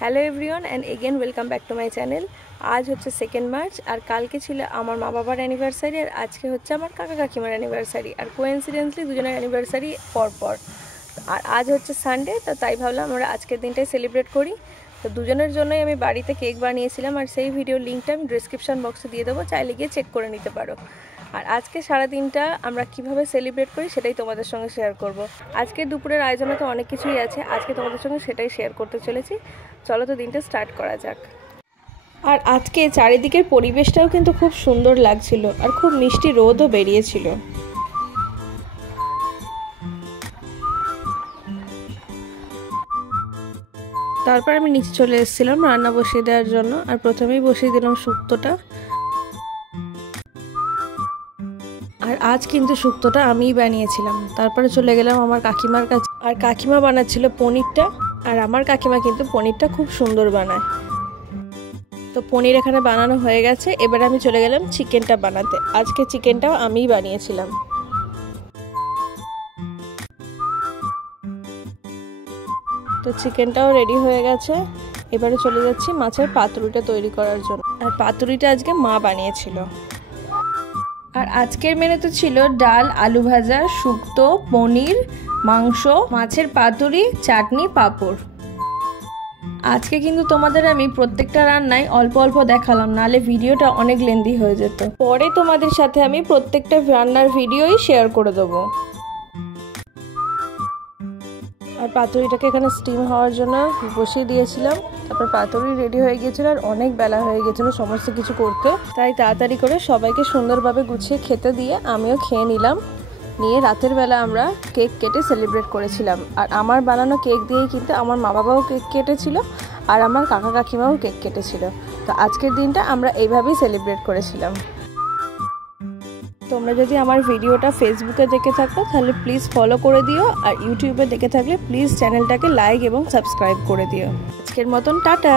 Hello everyone and again welcome back to my channel. আজ হচ্ছে 2 March আর কালকে ছিল আমার মা বাবার অ্যানিভার্সারি আর আজকে হচ্ছে আমার কাকা কাকিমার অ্যানিভার্সারি। আর কোইন্সিডেন্টলি দুজনের অ্যানিভার্সারি পর আর আজ হচ্ছে সানডে, তো তাই ভাবলাম আমরা আজকের দিনটাই সেলিব্রেট করি। তো দুজনের জন্যই আমি বাড়িতে কেক বানিয়েছিলাম আর সেই ভিডিও লিঙ্কটা আমি ডিসক্রিপশন বক্সে দিয়ে দেবো, চাইলে গিয়ে চেক করে নিতে পারো। আর আজকে সারাদিনটা আমরা কিভাবে সেলিব্রেট করি সেটাই তোমাদের সঙ্গে শেয়ার করব। আজকে দুপুরের আয়োজনে তো অনেক কিছুই আছে, আজকে তোমাদের সঙ্গে সেটাই শেয়ার করতে চলেছি। চলো তো দিনটা স্টার্ট করা যাক। আর আজকে চারিদিকের পরিবেশটাও কিন্তু খুব সুন্দর লাগছিল আর খুব মিষ্টি রোদও বেরিয়েছিল। তারপর আমি নিচে চলে এসেছিলাম রান্না বসিয়ে দেওয়ার জন্য। আর প্রথমেই বসিয়ে দিলাম শুক্তোটা। আর আজ কিন্তু শুক্তোটা আমিই বানিয়েছিলাম। তারপরে চলে গেলাম আমার কাকিমার কাছে, আর কাকিমা বানাচ্ছিল পনিরটা। আর আমার কাকিমা কিন্তু পনিরটা খুব সুন্দর বানায়। তো পনির এখানে বানানো হয়ে গেছে, এবার আমি চলে গেলাম চিকেনটা বানাতে। আজকে চিকেনটাও আমিই বানিয়েছিলাম। তো চিকেনটাও রেডি হয়ে গেছে, এবারে চলে যাচ্ছি মাছের পাতুরিটা তৈরি করার জন্য। আর পাতুরিটা আজকে মা বানিয়েছিল। আর আজকের মেনুতে ছিল ডাল, আলু ভাজা, শুক্তো, পনির, মাংস, মাছের পাতুরি, চাটনি, পাঁপড়। আজকে কিন্তু তোমাদের আমি প্রত্যেকটা রান্নায় অল্প অল্প দেখালাম, নাহলে ভিডিওটা অনেক লেন্দি হয়ে যেত। পরে তোমাদের সাথে আমি প্রত্যেকটা রান্নার ভিডিওই শেয়ার করে দেবো। আর পাতুরিটাকে এখানে স্টিম হওয়ার জন্য বসিয়ে দিয়েছিলাম। তারপর পাতুরি রেডি হয়ে গিয়েছিল আর অনেক বেলা হয়ে গিয়েছিল সমস্ত কিছু করতে, তাই তাড়াতাড়ি করে সবাইকে সুন্দরভাবে গুছিয়ে খেতে দিয়ে আমিও খেয়ে নিলাম। নিয়ে রাতের বেলা আমরা কেক কেটে সেলিব্রেট করেছিলাম। আর আমার বানানো কেক দিয়েই কিন্তু আমার মা বাবাও কেক কেটেছিল আর আমার কাকা কাকিমাও কেক কেটেছিল। তো আজকের দিনটা আমরা এইভাবেই সেলিব্রেট করেছিলাম। তোমরা যদি আমার ভিডিওটা ফেসবুকে দেখে থাকো তাহলে প্লিজ ফলো করে দিও, আর ইউটিউবে দেখে থাকলে প্লিজ চ্যানেলটাকে লাইক এবং সাবস্ক্রাইব করে দিও। আজকের মতন টাটা।